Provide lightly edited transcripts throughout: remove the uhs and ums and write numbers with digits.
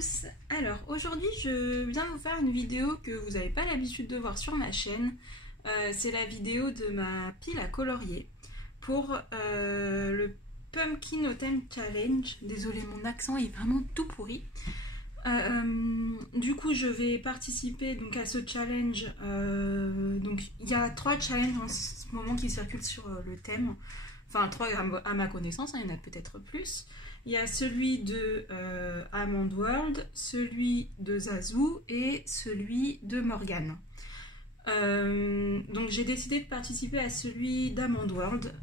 tous. Alors aujourd'hui je viens vous faire une vidéo que vous n'avez pas l'habitude de voir sur ma chaîne. C'est la vidéo de ma pile à colorier pour le Pumpkin Autumn Challenge. Désolée, mon accent est vraiment tout pourri. Du coup je vais participer donc à ce challenge. Donc il y a 3 challenges en ce moment qui circulent sur le thème. Enfin 3 à ma connaissance, hein, il y en a peut-être plus. Il y a celui de Almond World, celui de Zazu et celui de Morgane. Donc j'ai décidé de participer à celui d'Almond World,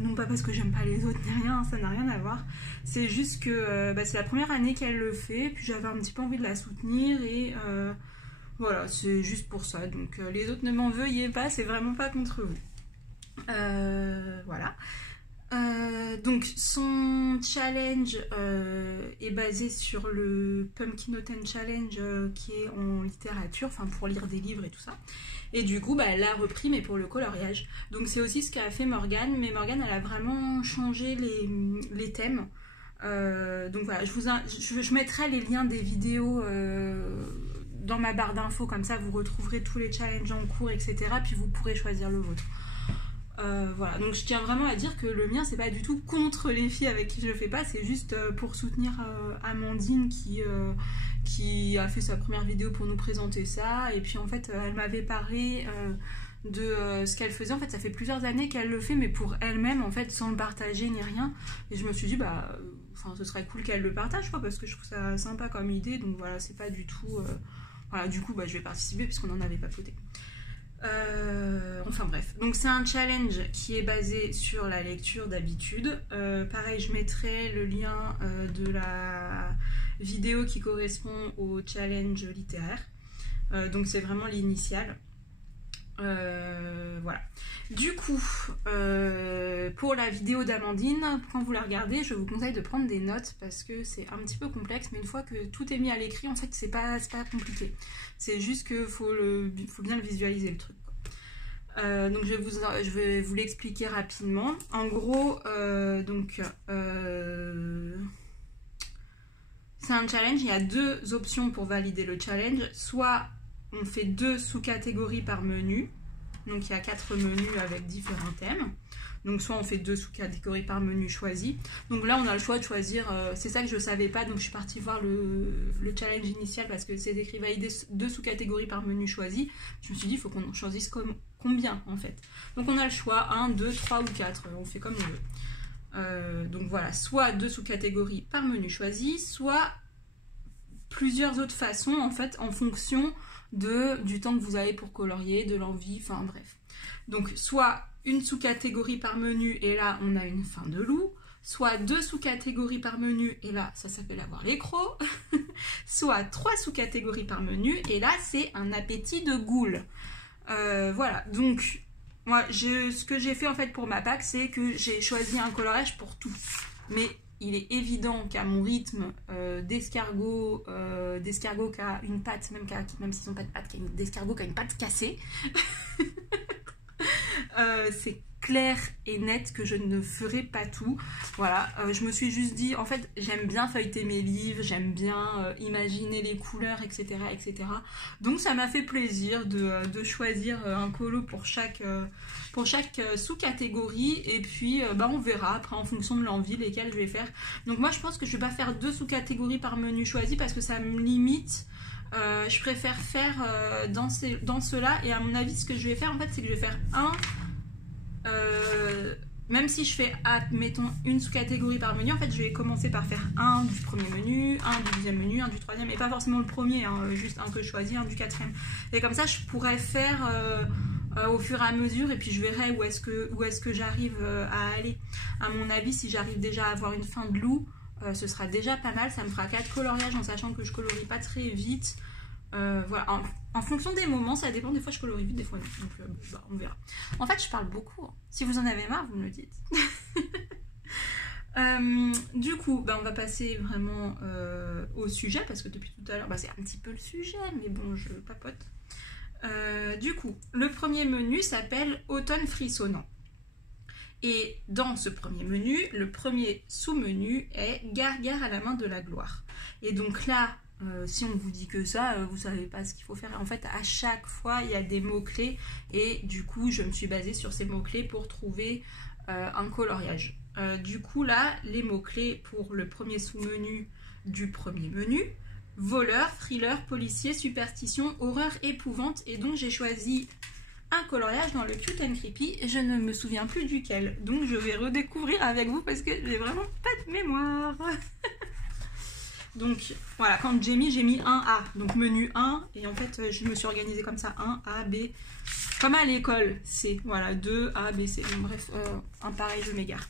non pas parce que j'aime pas les autres ni rien, ça n'a rien à voir, c'est juste que c'est la première année qu'elle le fait, puis j'avais un petit peu envie de la soutenir et voilà, c'est juste pour ça. Donc les autres ne m'en veuillez pas, c'est vraiment pas contre vous. Voilà. Donc son challenge est basé sur le Pumpkin Autumn Challenge qui est en littérature, enfin pour lire des livres et tout ça. Et du coup elle l'a repris mais pour le coloriage. Donc c'est aussi ce qu'a fait Morgane, mais Morgane elle a vraiment changé les thèmes. Donc voilà, je mettrai les liens des vidéos dans ma barre d'infos, comme ça vous retrouverez tous les challenges en cours, etc. Puis vous pourrez choisir le vôtre. Voilà, donc je tiens vraiment à dire que le mien c'est pas du tout contre les filles avec qui je le fais pas, c'est juste pour soutenir Amandine qui a fait sa première vidéo pour nous présenter ça. Et puis en fait elle m'avait parlé de ce qu'elle faisait. En fait ça fait plusieurs années qu'elle le fait mais pour elle-même en fait, sans le partager ni rien, et je me suis dit ce serait cool qu'elle le partage quoi, parce que je trouve ça sympa comme idée. Donc voilà, c'est pas du tout voilà, du coup je vais participer puisqu'on en avait papoté. Enfin bref, donc c'est un challenge qui est basé sur la lecture d'habitude. Pareil, je mettrai le lien de la vidéo qui correspond au challenge littéraire. Donc c'est vraiment l'initial. Voilà. Du coup, pour la vidéo d'Amandine, quand vous la regardez, je vous conseille de prendre des notes parce que c'est un petit peu complexe, mais une fois que tout est mis à l'écrit, en fait, c'est pas compliqué. C'est juste que faut bien le visualiser le truc. Donc je vais vous l'expliquer rapidement. En gros, c'est un challenge. Il y a 2 options pour valider le challenge. Soit on fait 2 sous-catégories par menu. Donc il y a 4 menus avec différents thèmes. Donc soit on fait 2 sous-catégories par menu choisi. Donc là on a le choix de choisir, c'est ça que je ne savais pas, donc je suis partie voir le challenge initial parce que c'est écrit valider 2 sous-catégories par menu choisi. Je me suis dit il faut qu'on choisisse combien en fait. Donc on a le choix 1, 2, 3 ou 4, on fait comme on veut. Donc voilà, soit 2 sous-catégories par menu choisi, soit plusieurs autres façons en fait en fonction du temps que vous avez pour colorier, de l'envie, enfin bref. Donc soit une sous-catégorie par menu et là on a une fin de loup, soit 2 sous-catégories par menu et là ça s'appelle avoir les crocs, soit 3 sous-catégories par menu et là c'est un appétit de goule. Voilà, donc moi ce que j'ai fait en fait pour ma Pâques, c'est que j'ai choisi un coloriage pour tout, mais il est évident qu'à mon rythme d'escargot qui a une patte, même s'ils n'ont pas de patte, d'escargot qui a une patte cassée, c'est clair et net que je ne ferai pas tout. Voilà, je me suis juste dit, en fait, j'aime bien feuilleter mes livres, j'aime bien imaginer les couleurs, etc., etc. Donc ça m'a fait plaisir de choisir un colo pour chaque sous-catégorie, et puis on verra après en fonction de l'envie lesquelles je vais faire. Donc moi je pense que je vais pas faire 2 sous-catégories par menu choisi parce que ça me limite. Je préfère faire dans ceux-là, et à mon avis ce que je vais faire en fait c'est que je vais faire même si je fais mettons une sous-catégorie par menu, en fait je vais commencer par faire un du premier menu, un du deuxième menu, un du troisième, et pas forcément le premier, hein, juste un que je choisis, un du quatrième, et comme ça je pourrais faire au fur et à mesure, et puis je verrai où est-ce que j'arrive à aller. À mon avis, si j'arrive déjà à avoir une fin de loup, ce sera déjà pas mal. Ça me fera 4 coloriages en sachant que je colorie pas très vite. Voilà, en fonction des moments, ça dépend. Des fois je colorie vite, des fois non. Donc on verra. En fait je parle beaucoup, hein. Si vous en avez marre, vous me le dites. Du coup on va passer vraiment au sujet, parce que depuis tout à l'heure c'est un petit peu le sujet, mais bon je papote. Du coup le premier menu s'appelle Automne frissonnant. Et dans ce premier menu, le premier sous-menu est « Gare, gare à la main de la gloire ». Et donc là, si on vous dit que ça, vous savez pas ce qu'il faut faire. En fait, à chaque fois, il y a des mots-clés et du coup, je me suis basée sur ces mots-clés pour trouver un coloriage. Du coup, là, les mots-clés pour le premier sous-menu du premier menu, voleur, thriller, policier, superstition, horreur, épouvante. Et donc, j'ai choisi un coloriage dans le Cute and Creepy. Je ne me souviens plus duquel. Donc, je vais redécouvrir avec vous parce que j'ai vraiment pas de mémoire. Donc voilà, quand j'ai mis 1A, donc menu 1, et en fait je me suis organisée comme ça, 1, A, B, comme à l'école, C, voilà, 2, A, B, C, bon, bref, un pareil, je m'égare.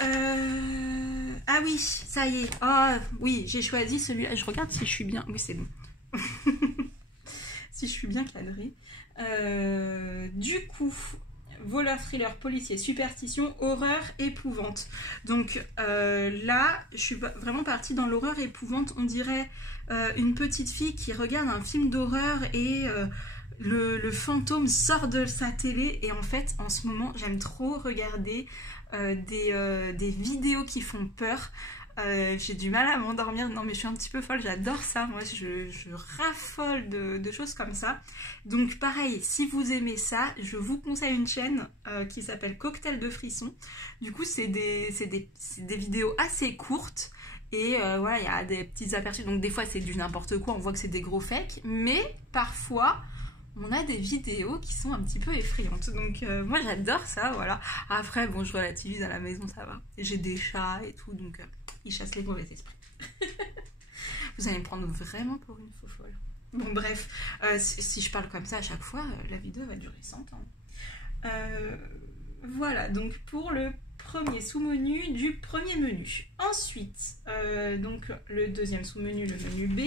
Ah oui, ça y est, oh oui, j'ai choisi celui-là, je regarde si je suis bien, oui c'est bon, si je suis bien cadrée. Du coup... voleur, thriller, policier, superstition, horreur, épouvante. Donc là, je suis vraiment partie dans l'horreur épouvante. On dirait une petite fille qui regarde un film d'horreur et le fantôme sort de sa télé. Et en fait, en ce moment, j'aime trop regarder des vidéos qui font peur. J'ai du mal à m'endormir, non mais je suis un petit peu folle, j'adore ça, moi je raffole de choses comme ça. Donc pareil, si vous aimez ça, je vous conseille une chaîne qui s'appelle Cocktail de frissons. Du coup c'est des vidéos assez courtes et voilà, il y a des petits aperçus, donc des fois c'est du n'importe quoi, on voit que c'est des gros fakes, mais parfois on a des vidéos qui sont un petit peu effrayantes, donc moi j'adore ça, voilà. Après bon, je relativise, à la maison ça va, j'ai des chats et tout, donc ils chassent les mauvais esprits. Vous allez me prendre vraiment pour une faux folle. Bon bref, si je parle comme ça à chaque fois, la vidéo va durer 100 ans. Voilà, donc pour le premier sous-menu du premier menu. Ensuite, donc le deuxième sous-menu, le menu B.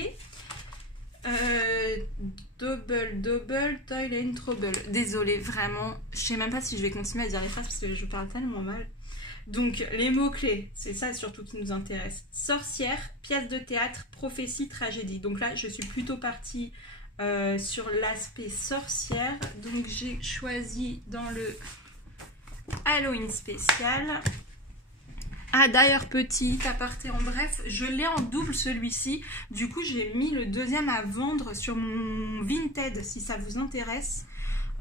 Double, toil and trouble. Désolée, vraiment, je sais même pas si je vais continuer à dire les phrases parce que je parle tellement mal. Donc, les mots-clés, c'est ça surtout qui nous intéresse. Sorcière, pièce de théâtre, prophétie, tragédie. Donc là, je suis plutôt partie sur l'aspect sorcière. Donc, j'ai choisi dans le Halloween spécial. Ah d'ailleurs, petit aparté en bref, je l'ai en double celui-ci. Du coup, j'ai mis le deuxième à vendre sur mon Vinted si ça vous intéresse.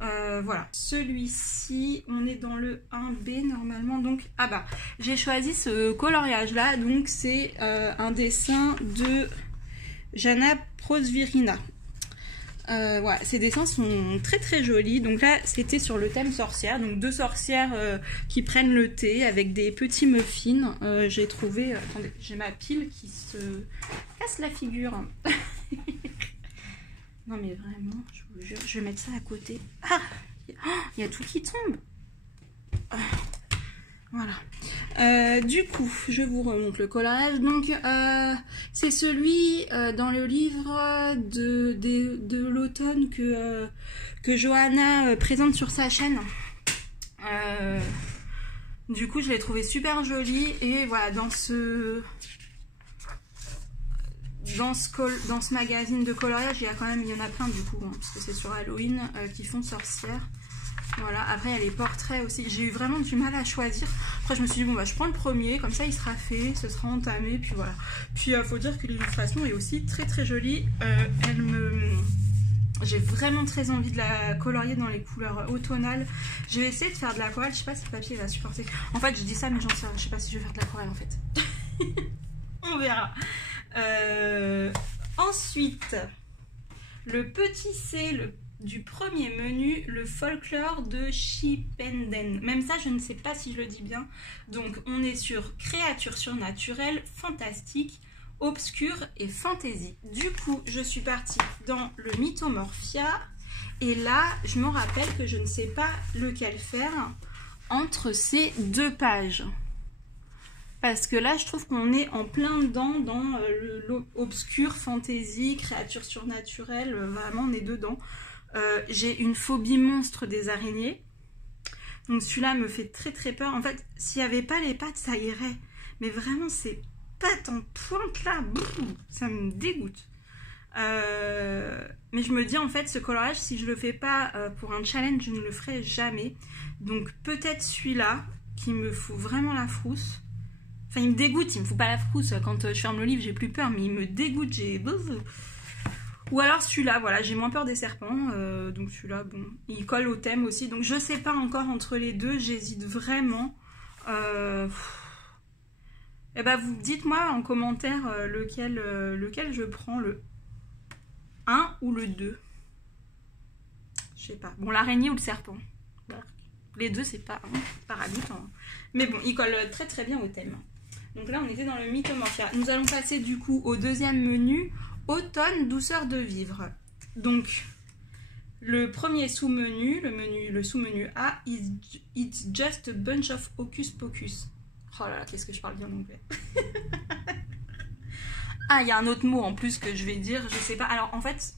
Voilà, celui-ci, on est dans le 1B normalement. Donc, ah bah, j'ai choisi ce coloriage-là. Donc, c'est un dessin de Jana Prosvirina. Voilà, ces dessins sont très très jolis. Donc là, c'était sur le thème sorcière. Donc deux sorcières qui prennent le thé avec des petits muffins. J'ai trouvé... attendez, j'ai ma pile qui se casse la figure. Non mais vraiment, je vous jure, je vais mettre ça à côté. Ah, il y a tout qui tombe. Voilà. Du coup, je vous remonte le collage. Donc, c'est celui dans le livre de l'automne que Johanna présente sur sa chaîne. Du coup, je l'ai trouvé super joli. Et voilà, dans ce magazine de coloriage, il y en a plein du coup, hein, parce que c'est sur Halloween, qui font sorcière. Voilà, après il y a les portraits aussi. J'ai eu vraiment du mal à choisir. Après je me suis dit bon bah je prends le premier, comme ça il sera fait, ce sera entamé, puis voilà. Puis faut dire que l'illustration est aussi très très jolie. J'ai vraiment très envie de la colorier dans les couleurs automnales. Je vais essayer de faire de l'aquarelle, je sais pas si le papier va supporter. En fait je dis ça mais j'en sais rien, je sais pas si je vais faire de l'aquarelle en fait. On verra. Ensuite, le petit C du premier menu, le folklore de Chipenden. Même ça, je ne sais pas si je le dis bien. Donc, on est sur créatures surnaturelles, fantastiques, obscures et fantasy. Du coup, je suis partie dans le Mythomorphia. Et là, je me rappelle que je ne sais pas lequel faire entre ces deux pages. Parce que là, je trouve qu'on est en plein dedans dans l'obscur, fantasy, créatures surnaturelles. Vraiment, on est dedans. J'ai une phobie monstre des araignées. Donc celui-là me fait très très peur. En fait, s'il n'y avait pas les pattes, ça irait. Mais vraiment, ces pattes en pointe là, ça me dégoûte. Mais je me dis en fait ce coloriage, si je le fais pas pour un challenge, je ne le ferai jamais. Donc peut-être celui-là qui me fout vraiment la frousse. Enfin il me dégoûte, il me fout pas la frousse. Quand je ferme le livre j'ai plus peur, mais il me dégoûte, ou alors celui-là, voilà, j'ai moins peur des serpents. Donc celui-là, bon, il colle au thème aussi. Donc je sais pas encore entre les deux, j'hésite vraiment. Et bah vous dites-moi en commentaire lequel je prends, le 1 ou le 2. Je sais pas. Bon, l'araignée ou le serpent. Les deux, c'est pas ragoûtant. Mais bon, ils collent très très bien au thème. Donc là, on était dans le Mythomorphia. Nous allons passer du coup au deuxième menu, automne, douceur de vivre. Donc, le premier sous-menu, le sous-menu A, it's just a bunch of hocus pocus. Oh là là, qu'est-ce que je parle bien anglais. Ah, il y a un autre mot en plus que je vais dire, je sais pas. Alors en fait,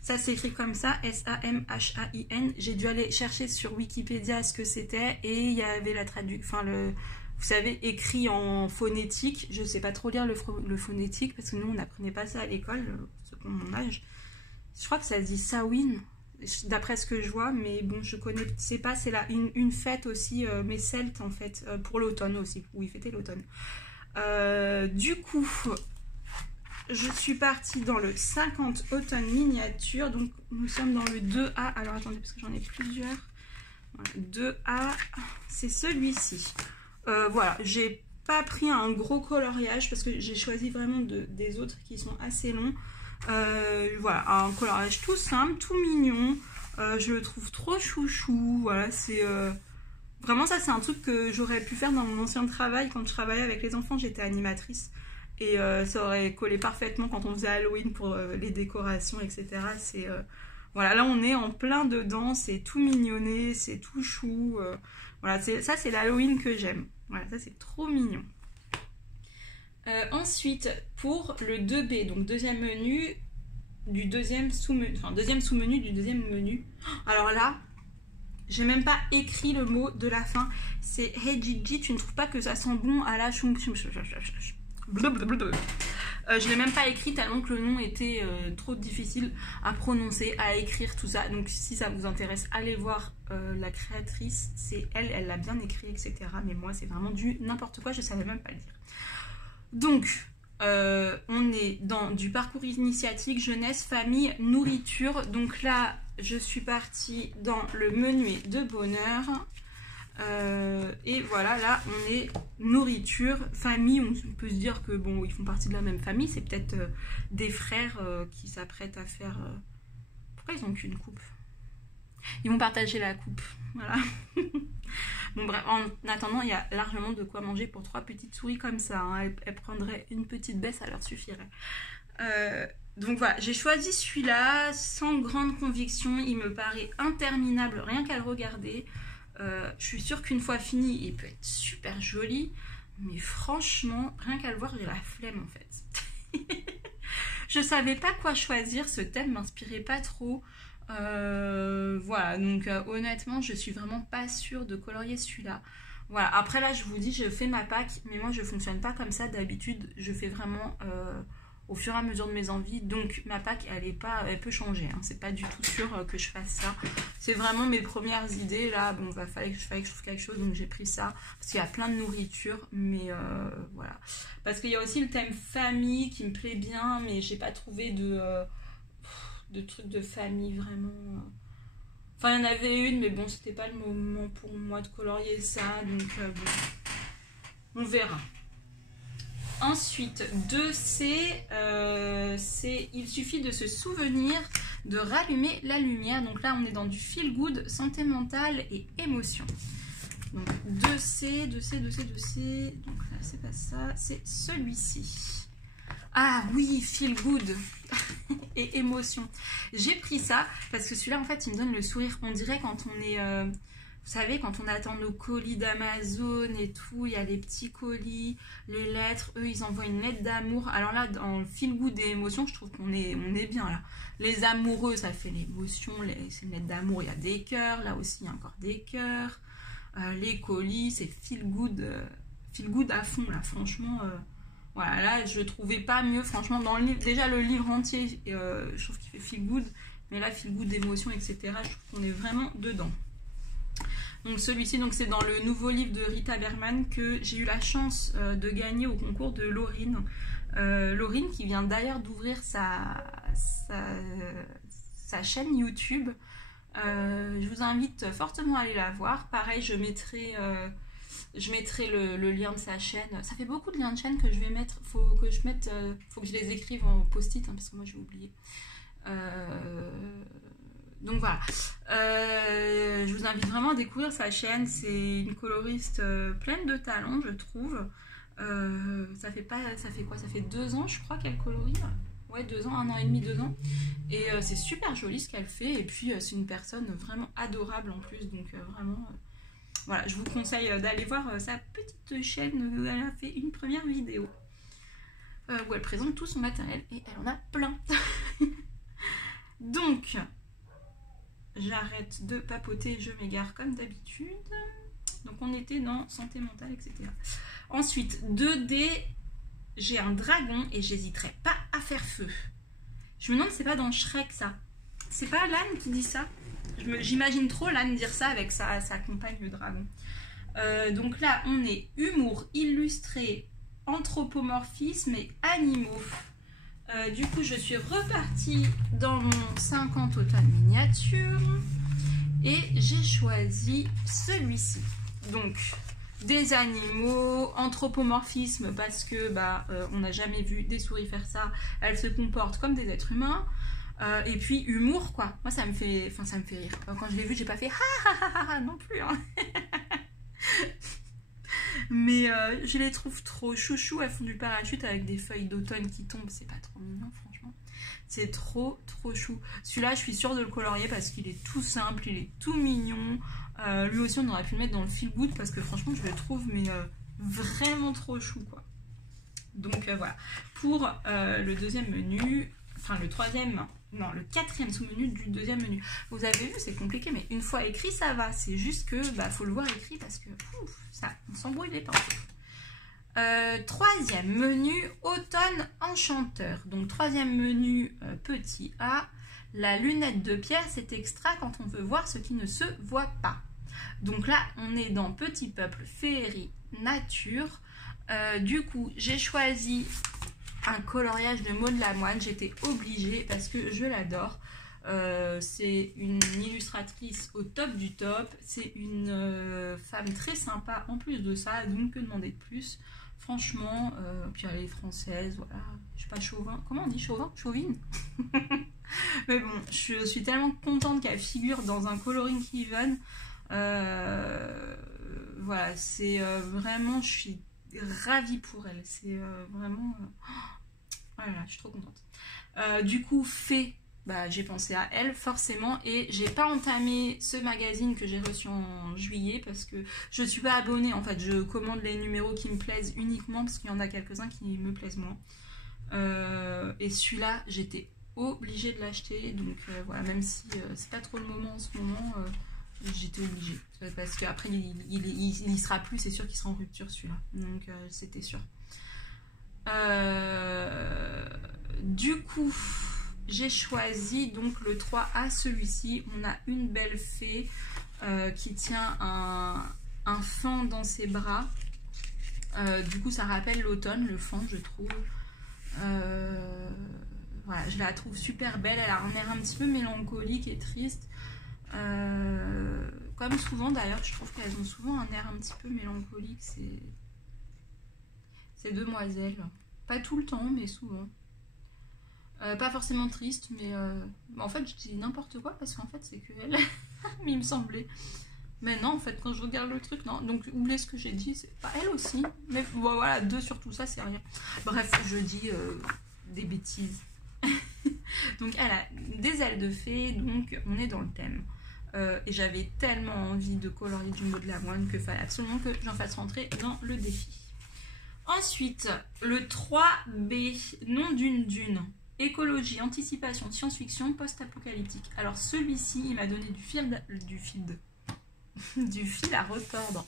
ça s'écrit comme ça, S-A-M-H-A-I-N. J'ai dû aller chercher sur Wikipédia ce que c'était et il y avait la traduction, vous savez, écrit en phonétique. Je sais pas trop lire le phonétique parce que nous on n'apprenait pas ça à l'école, ceux qui ont mon âge. Je crois que ça se dit Samhain, d'après ce que je vois, mais bon, je connais, c'est pas, c'est là une fête aussi, mais celte en fait, pour l'automne aussi, où ils fêtaient l'automne. Du coup, je suis partie dans le 50 automne miniature, donc nous sommes dans le 2A. Alors attendez, parce que j'en ai plusieurs. Voilà, 2A, c'est celui-ci. Voilà, j'ai pas pris un gros coloriage parce que j'ai choisi vraiment des autres qui sont assez longs. Voilà, un coloriage tout simple, tout mignon. Je le trouve trop chouchou. Voilà, c'est vraiment ça, c'est un truc que j'aurais pu faire dans mon ancien travail. Quand je travaillais avec les enfants, j'étais animatrice. Et ça aurait collé parfaitement quand on faisait Halloween pour les décorations, etc. C'est voilà, là on est en plein dedans, c'est tout mignonné, c'est tout chou. Voilà, ça c'est l'Halloween que j'aime. Voilà, ça c'est trop mignon. Ensuite, pour le 2B, donc deuxième menu du deuxième sous-menu, enfin deuxième sous-menu du deuxième menu. Alors là, j'ai même pas écrit le mot de la fin. C'est Hey Gigi, tu ne trouves pas que ça sent bon à la choum. Je l'ai même pas écrit tellement que le nom était trop difficile à prononcer, à écrire, tout ça. Donc si ça vous intéresse, allez voir la créatrice. C'est elle l'a bien écrit, etc. Mais moi, c'est vraiment du n'importe quoi, je savais même pas le dire. Donc, on est dans du parcours initiatique, jeunesse, famille, nourriture. Donc là, je suis partie dans le menuet de bonheur. Et voilà, là on est nourriture, famille, on peut se dire que bon, ils font partie de la même famille, c'est peut-être des frères qui s'apprêtent à faire... Pourquoi ils n'ont qu'une coupe? Ils vont partager la coupe, voilà. Bon bref, en attendant, il y a largement de quoi manger pour 3 petites souris comme ça, hein. Elles prendraient une petite baie, ça leur suffirait. Donc voilà, j'ai choisi celui-là sans grande conviction, il me paraît interminable, rien qu'à le regarder. Je suis sûre qu'une fois fini, il peut être super joli, mais franchement, rien qu'à le voir, j'ai la flemme en fait. Je savais pas quoi choisir, ce thème m'inspirait pas trop. Voilà, donc honnêtement, je suis vraiment pas sûre de colorier celui-là. Voilà, après là, je vous dis, je fais ma pack, mais moi je fonctionne pas comme ça d'habitude, je fais vraiment au fur et à mesure de mes envies, donc ma pack elle peut changer, hein. C'est pas du tout sûr que je fasse ça, c'est vraiment mes premières idées là. Bon, fallait que je trouve quelque chose, donc j'ai pris ça parce qu'il y a plein de nourriture, mais voilà, parce qu'il y a aussi le thème famille qui me plaît bien, mais j'ai pas trouvé de trucs de famille vraiment. Enfin, il y en avait une, mais bon, c'était pas le moment pour moi de colorier ça, donc bon, on verra. Ensuite, 2C, c'est il suffit de se souvenir de rallumer la lumière. Donc là, on est dans du feel good, santé mentale et émotion. Donc 2C. Donc là, c'est pas ça, c'est celui-ci. Ah oui, feel good et émotion. J'ai pris ça parce que celui-là, en fait, il me donne le sourire. On dirait quand on est... vous savez, quand on attend nos colis d'Amazon et tout, il y a les petits colis, les lettres, eux, ils envoient une lettre d'amour. Alors là, dans le feel good et émotion, je trouve qu'on est bien là. Les amoureux, ça fait l'émotion, c'est une lettre d'amour, il y a des cœurs. Là aussi, il y a encore des cœurs. Les colis, c'est feel good à fond, là, franchement... Voilà, là je trouvais pas mieux, franchement, dans le livre, déjà le livre entier, je trouve qu'il fait feel good, mais là feel good d'émotion, etc. Je trouve qu'on est vraiment dedans. Donc celui-ci, donc c'est dans le nouveau livre de Rita Berman que j'ai eu la chance de gagner au concours de Laurine. Laurine qui vient d'ailleurs d'ouvrir sa chaîne YouTube. Je vous invite fortement à aller la voir. Pareil, je mettrai le lien de sa chaîne. Ça fait beaucoup de liens de chaîne que je vais mettre. Faut que je les écrive en post-it, hein, parce que moi je vais oublier. Donc voilà, je vous invite vraiment à découvrir sa chaîne. C'est une coloriste pleine de talent, je trouve. Ça fait quoi? Ça fait 2 ans, je crois, qu'elle colorie. Ouais, 2 ans, 1 an et demi, 2 ans. Et c'est super joli ce qu'elle fait. Et puis c'est une personne vraiment adorable en plus. Donc vraiment, voilà, je vous conseille d'aller voir sa petite chaîne où elle a fait une première vidéo. Où elle présente tout son matériel. Et elle en a plein. Donc... j'arrête de papoter, je m'égare comme d'habitude. Donc on était dans santé mentale, etc. Ensuite, 2D, j'ai un dragon et j'hésiterai pas à faire feu. Je me demande si c'est pas dans Shrek ça. C'est pas l'âne qui dit ça? J'imagine trop l'âne dire ça avec sa compagne le dragon. Donc là, on est humour, illustré, anthropomorphisme et animaux. Du coup, je suis repartie dans mon 50 automne miniature et j'ai choisi celui-ci. Donc, des animaux, anthropomorphisme parce que on n'a jamais vu des souris faire ça. Elles se comportent comme des êtres humains. Et puis humour quoi. Moi ça me fait rire. Quand je l'ai vu, j'ai pas fait ha non plus. Hein. Mais je les trouve trop chouchou. Elles font du parachute avec des feuilles d'automne qui tombent. C'est pas trop mignon, franchement. C'est trop chou. Celui-là, je suis sûre de le colorier parce qu'il est tout simple, il est tout mignon. Lui aussi, on aurait pu le mettre dans le feel good parce que franchement, je le trouve mais vraiment trop chou, quoi. Donc voilà. Pour le deuxième menu, enfin le troisième... non, le 4e sous-menu du 2e menu. Vous avez vu, c'est compliqué, mais une fois écrit, ça va. C'est juste que faut le voir écrit parce que ça, on s'embrouille les pinceaux. 3e menu, automne enchanteur. Donc 3e menu, petit A. La lunette de pierre, c'est extra quand on veut voir ce qui ne se voit pas. Donc là, on est dans petit peuple, féerie, nature. Du coup, j'ai choisi... un coloriage de Maud Lamoine, j'étais obligée parce que je l'adore. C'est une illustratrice au top du top. C'est une femme très sympa en plus de ça, donc que demander de plus. Franchement, puis elle est française, voilà. Je suis pas chauvin. Comment on dit chauvin? Chauvine. Mais bon, je suis tellement contente qu'elle figure dans un coloring even. Voilà, c'est vraiment, je suis ravie pour elle. C'est vraiment... voilà, je suis trop contente. Du coup, Fée, j'ai pensé à elle forcément et j'ai pas entamé ce magazine que j'ai reçu en juillet parce que je suis pas abonnée. En fait, je commande les numéros qui me plaisent uniquement parce qu'il y en a quelques-uns qui me plaisent moins. Et celui-là, j'étais obligée de l'acheter. Donc voilà, même si c'est pas trop le moment en ce moment, j'étais obligée. Parce qu'après, il y sera plus, c'est sûr qu'il sera en rupture celui-là. Donc c'était sûr. Du coup, j'ai choisi donc le 3A, celui-ci. On a une belle fée qui tient un faon dans ses bras. Du coup, ça rappelle l'automne, le faon, je trouve. Voilà, je la trouve super belle. Elle a un air un petit peu mélancolique et triste. Comme souvent d'ailleurs, je trouve qu'elles ont souvent un air un petit peu mélancolique. Ces demoiselles. Pas tout le temps, mais souvent. Pas forcément triste, mais en fait je dis n'importe quoi parce qu'en fait c'est que elle. Mais il me semblait. Mais non, en fait quand je regarde le truc, non. Donc oubliez ce que j'ai dit, c'est pas elle aussi. Mais bon, voilà, 2 sur tout ça, c'est rien. Bref, je dis des bêtises. Donc elle a des ailes de fée, donc on est dans le thème. Et j'avais tellement envie de colorier du Maud Lamoine que fallait absolument que j'en fasse rentrer dans le défi. Ensuite, le 3B, nom d'une dune. Écologie, anticipation, science-fiction, post-apocalyptique. Alors celui-ci, il m'a donné du fil à retordre.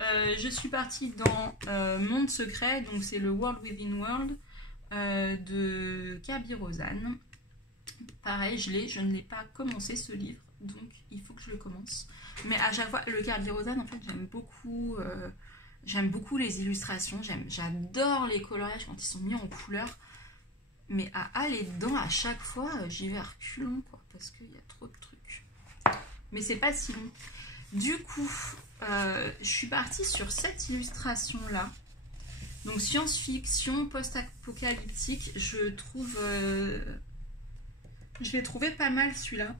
Je suis partie dans Monde Secret, donc c'est le World Within World de Kaby Rosanne. Pareil, je ne l'ai pas commencé ce livre, donc il faut que je le commence. Mais à chaque fois, le Kaby Rosanne, en fait, j'aime beaucoup les illustrations, j'adore les coloriages quand ils sont mis en couleur. Mais à aller dedans, à chaque fois, j'y vais à reculons, quoi, parce qu'il y a trop de trucs. Mais c'est pas si long. Du coup, je suis partie sur cette illustration-là. Donc, science-fiction, post-apocalyptique, je l'ai trouvé pas mal, celui-là.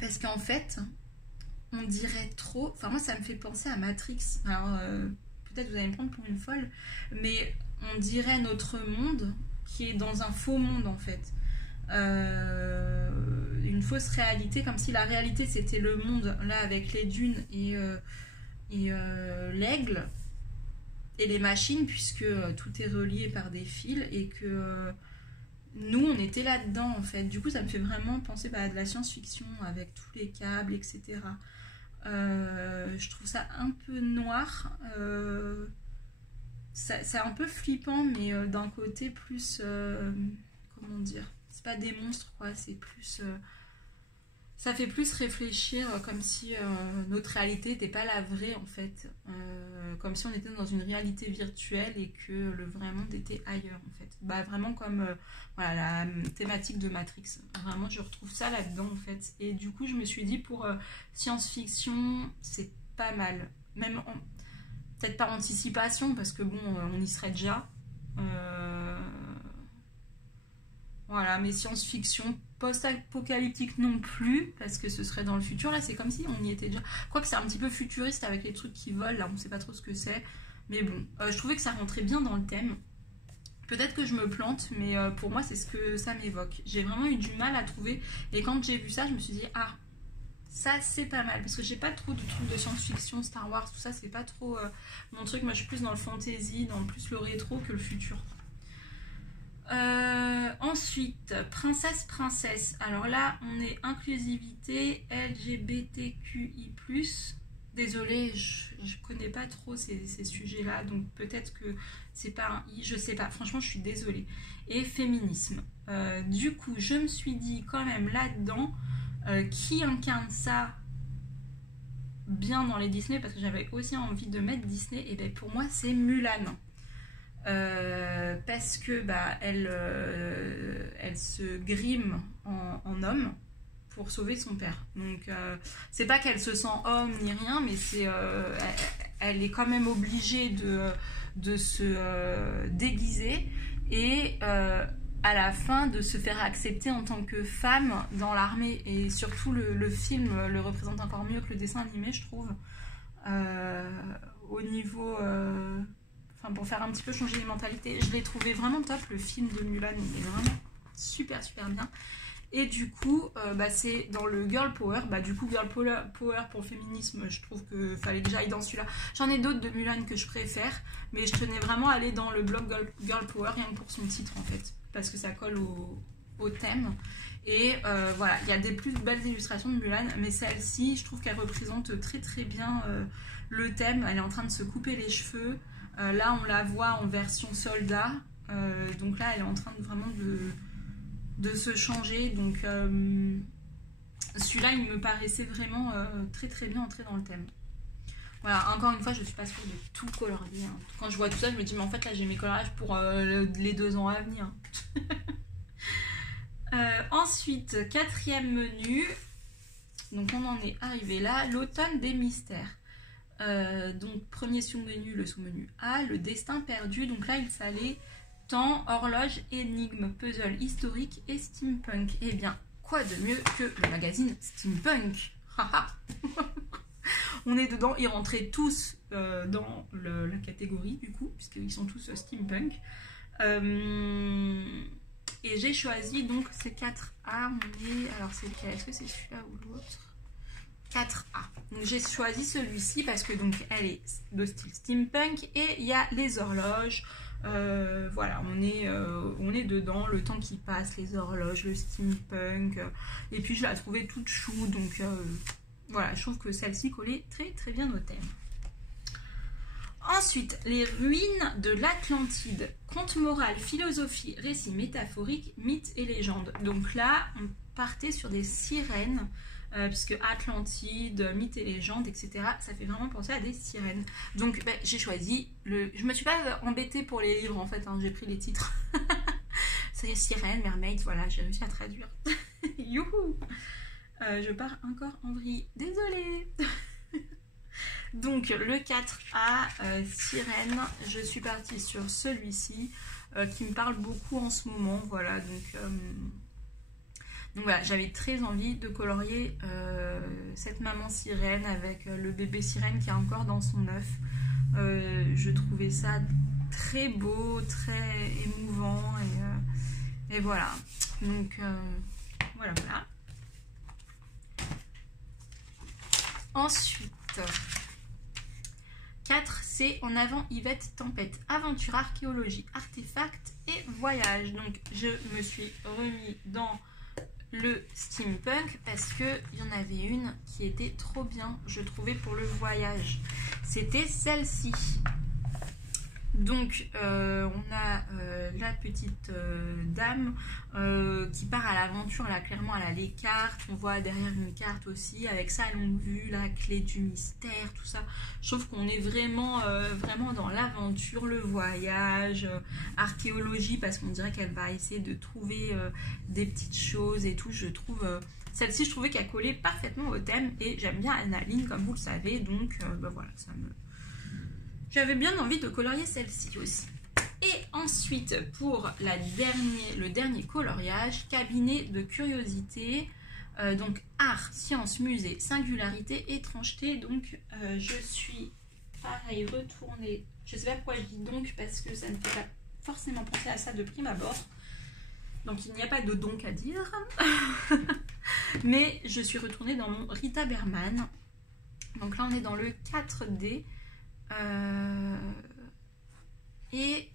Parce qu'en fait, on dirait trop... Enfin, moi, ça me fait penser à Matrix. Alors, peut-être vous allez me prendre pour une folle, mais on dirait notre monde... qui est dans un faux monde en fait, une fausse réalité, comme si la réalité c'était le monde là avec les dunes et l'aigle et les machines, puisque tout est relié par des fils et que nous on était là-dedans en fait. Du coup ça me fait vraiment penser à de la science-fiction avec tous les câbles, etc. Je trouve ça un peu noir. C'est un peu flippant, mais d'un côté plus... comment dire, c'est pas des monstres, quoi, c'est plus... ça fait plus réfléchir, comme si notre réalité n'était pas la vraie, en fait. Comme si on était dans une réalité virtuelle et que le vrai monde était ailleurs, en fait. Bah, vraiment comme voilà, la thématique de Matrix. Vraiment, je retrouve ça là-dedans, en fait. Et du coup, je me suis dit, pour science-fiction, c'est pas mal. Même... peut-être par anticipation, parce que bon, on y serait déjà. Voilà, mais science-fiction, post-apocalyptique non plus, parce que ce serait dans le futur. Là, c'est comme si on y était déjà. Quoique c'est un petit peu futuriste avec les trucs qui volent, là, on sait pas trop ce que c'est. Mais bon, je trouvais que ça rentrait bien dans le thème. Peut-être que je me plante, mais pour moi, c'est ce que ça m'évoque. J'ai vraiment eu du mal à trouver. Et quand j'ai vu ça, je me suis dit, ah, ça c'est pas mal, parce que j'ai pas trop de trucs de science-fiction, Star Wars, tout ça, c'est pas trop mon truc. Moi je suis plus dans le fantasy, dans plus le rétro que le futur. Ensuite, Princesse. Alors là, on est inclusivité LGBTQI+. Désolée, je connais pas trop ces sujets-là, donc peut-être que c'est pas un I, je sais pas. Franchement, je suis désolée. Et féminisme. Du coup, je me suis dit quand même là-dedans... qui incarne ça bien dans les Disney, parce que j'avais aussi envie de mettre Disney, et bien pour moi c'est Mulan, parce que elle se grime en homme pour sauver son père. Donc c'est pas qu'elle se sent homme ni rien, mais c'est elle est quand même obligée de se déguiser et à la fin de se faire accepter en tant que femme dans l'armée. Et surtout le film le représente encore mieux que le dessin animé, je trouve, au niveau enfin pour faire un petit peu changer les mentalités. Je l'ai trouvé vraiment top, le film de Mulan, il est vraiment super bien. Et du coup c'est dans le girl power. Du coup girl power pour le féminisme, je trouve que fallait que j'aille dans celui-là. J'en ai d'autres de Mulan que je préfère, mais je tenais vraiment à aller dans le bloc girl power, rien que pour son titre en fait, parce que ça colle au thème. Et voilà, il y a des plus belles illustrations de Mulan, mais celle-ci, je trouve qu'elle représente très bien le thème. Elle est en train de se couper les cheveux. Là, on la voit en version soldat. Donc là, elle est en train de vraiment de se changer. Donc celui-là, il me paraissait vraiment très bien entré dans le thème. Voilà, encore une fois, je suis pas sûre de tout colorier. Hein. Quand je vois tout ça, je me dis, mais en fait, là, j'ai mes coloriages pour les 2 ans à venir. Ensuite, 4e menu. Donc, on en est arrivé là. L'automne des mystères. Donc, premier sous-menu, le sous-menu A. Le destin perdu. Donc là, il fallait temps, horloge, énigme, puzzle historique et steampunk. Eh bien, quoi de mieux que le magazine Steampunk? On est dedans, ils rentraient tous dans la catégorie du coup, puisqu'ils sont tous steampunk. Et j'ai choisi donc ces 4A. Alors c'est lequel? Est-ce que c'est celui-là ou l'autre? 4A. Donc j'ai choisi celui-ci parce que donc elle est de style steampunk et il y a les horloges. Voilà, on est dedans, le temps qui passe, les horloges, le steampunk. Et puis je la trouvais toute chou, donc voilà, je trouve que celle-ci collait très bien au thème. Ensuite, les ruines de l'Atlantide. Conte moral, philosophie, récit métaphorique, mythes et légendes. Donc là, on partait sur des sirènes, puisque Atlantide, mythes et légendes, etc. Ça fait vraiment penser à des sirènes. Donc j'ai choisi Je me suis pas embêtée pour les livres en fait, hein, j'ai pris les titres. C'est sirènes, mermaids, voilà, j'ai réussi à traduire. Youhou. Je pars encore en vrille. Désolée. Donc le 4A, sirène, je suis partie sur celui-ci qui me parle beaucoup en ce moment, voilà, donc voilà, j'avais très envie de colorier cette maman sirène avec le bébé sirène qui est encore dans son œuf. Je trouvais ça très beau, très émouvant et voilà, donc voilà. Ensuite, 4, c'est En avant Yvette Tempête, aventure, archéologie, artefacts et voyage. Donc je me suis remis dans le steampunk parce qu'il y en avait une qui était trop bien, je trouvais, pour le voyage. C'était celle-ci. Donc on a la petite dame qui part à l'aventure. Là clairement elle a les cartes, on voit derrière une carte aussi avec sa longue vue, la clé du mystère, tout ça. Je trouve qu'on est vraiment dans l'aventure, le voyage, archéologie, parce qu'on dirait qu'elle va essayer de trouver des petites choses et tout. Je trouve celle-ci, je trouvais qu'elle collait parfaitement au thème et j'aime bien Annaline comme vous le savez, donc voilà, j'avais bien envie de colorier celle-ci aussi. Et ensuite, pour le dernier coloriage, cabinet de curiosité, donc art, science, musée, singularité, étrangeté. Donc je suis pareil retournée. Je sais pas pourquoi je dis donc, parce que ça ne fait pas forcément penser à ça de prime abord. Donc il n'y a pas de donc à dire. Mais je suis retournée dans mon Rita Berman. Donc là on est dans le 4D. Et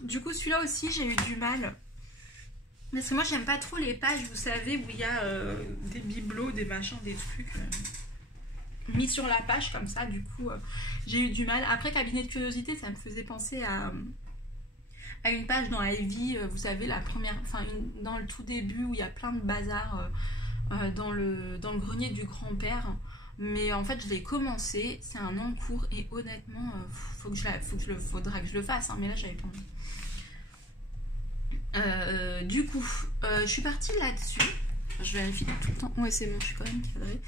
du coup celui-là aussi j'ai eu du mal parce que moi j'aime pas trop les pages, vous savez, où il y a des bibelots, des machins, des trucs mis sur la page comme ça. Du coup j'ai eu du mal. Après cabinet de curiosité, ça me faisait penser à une page dans Ivy, vous savez, la première, enfin dans le tout début où il y a plein de bazar dans le grenier du grand-père. Mais en fait je l'ai commencé, c'est un en cours et honnêtement faudra que je le fasse, hein, mais là j'avais pas envie. Du coup je suis partie là-dessus. Je vérifie tout le temps. Ouais, c'est bon, je suis quand même cadrée.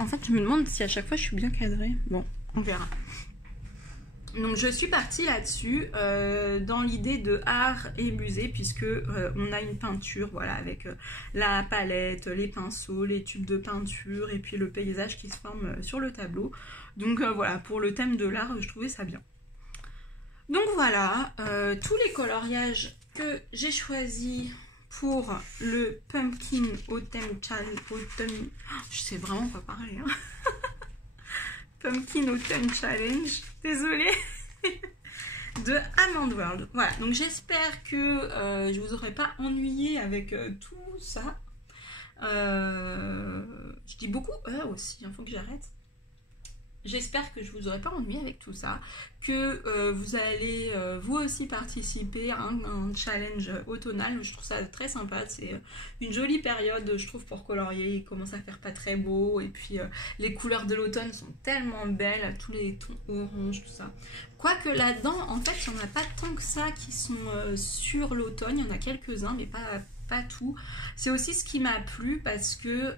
En fait je me demande si à chaque fois je suis bien cadrée. Bon, on verra. Donc je suis partie là-dessus dans l'idée de art et musée, puisque on a une peinture, voilà, avec la palette, les pinceaux, les tubes de peinture et puis le paysage qui se forme sur le tableau. Donc voilà, pour le thème de l'art, je trouvais ça bien. Donc voilà, tous les coloriages que j'ai choisis pour le Pumpkin Autumn Challenge. Je sais vraiment pas parler, hein. Pumpkin Autumn Challenge, désolée, de Amand World. Voilà, donc j'espère que je vous aurai pas ennuyé avec tout ça. Je dis beaucoup aussi, il faut que j'arrête. J'espère que je vous aurai pas ennuyé avec tout ça, que vous allez vous aussi participer à un challenge automnal. Je trouve ça très sympa, c'est une jolie période je trouve pour colorier. Il commence à faire pas très beau et puis les couleurs de l'automne sont tellement belles, tous les tons orange, tout ça. Quoique là-dedans en fait il n'y en a pas tant que ça qui sont sur l'automne, il y en a quelques-uns mais pas tout. C'est aussi ce qui m'a plu parce que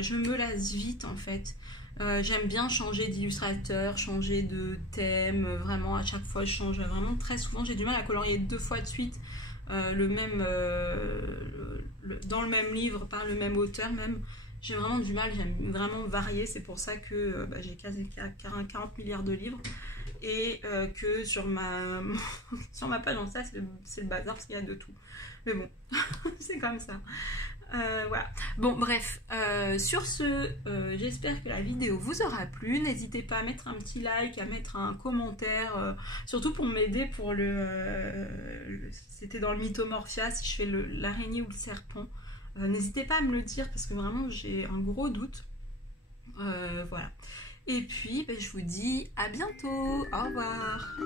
je me lasse vite en fait. J'aime bien changer d'illustrateur, changer de thème, vraiment à chaque fois je change vraiment très souvent. J'ai du mal à colorier 2 fois de suite dans le même livre par le même auteur même. J'ai vraiment du mal, j'aime vraiment varier, c'est pour ça que j'ai quasi 40 milliards de livres et que sur ma page en ça c'est le bazar parce qu'il y a de tout. Mais bon, c'est comme ça. Voilà. Bon bref, sur ce, j'espère que la vidéo vous aura plu. N'hésitez pas à mettre un petit like, à mettre un commentaire, surtout pour m'aider pour c'était dans le Mythomorphia, si je fais l'araignée ou le serpent. N'hésitez pas à me le dire parce que vraiment j'ai un gros doute. Voilà. Et puis, je vous dis à bientôt. Au revoir.